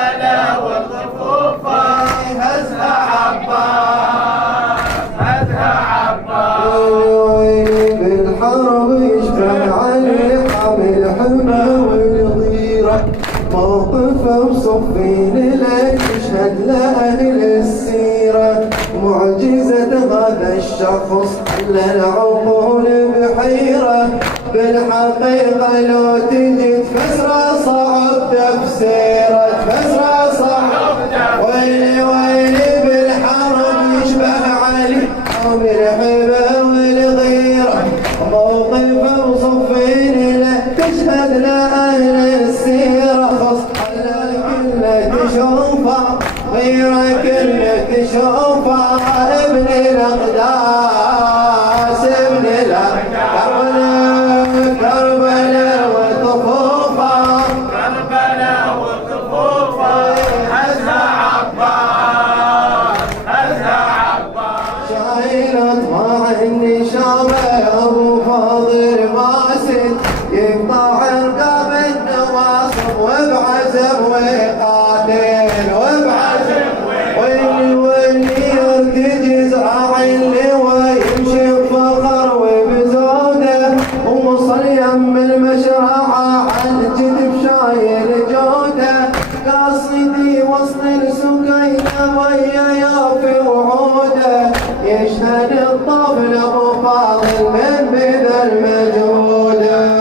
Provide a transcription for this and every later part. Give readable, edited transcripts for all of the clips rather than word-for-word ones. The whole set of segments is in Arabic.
كربلاء وطفوفها هزها عباس هزها عباس بالحرب يشبه علي حامل حمى والغيرة موقفه بصفين لك يشهد لأهل السيرة معجزة هذا الشخص خلى العقول بحيرة بالحقيقة لو تجي تفسره صعب تفسيره تفسره صعب ويلي ويلي بالحرب يشبه علي حامل الحمى والغيرة موقفه بصفين له تشهد لأهل السيرة خص على الكل تشوفه غيره كل تشوفه ابن الأقداس ابن كربلاء وطفوفه كربلاء وطفوفها هزها عباس هزها عباس شايل اطماع النشامه ابو فاضل ماسد يقطع رقاب النواصب وبعزم ويقاتل وبعزم واللي يرتجز اللي ويمشي بفخر وبزوده ومصل يم المشرعه على الجدب شايل جوده قاصدي وصل السكينه ويا يافي وعوده يشهد الطفل ابو فاضل من بذل مجهوده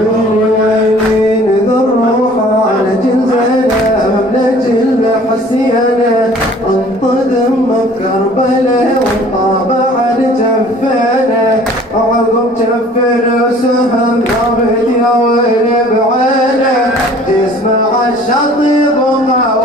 ويلي نذر روحه على جنزانه بنجل حسيانه انطدم بكربلاء وطابع على جفانه عقب جفن وسهم ضابط يا ويلي بعينه تسمع الشط بقى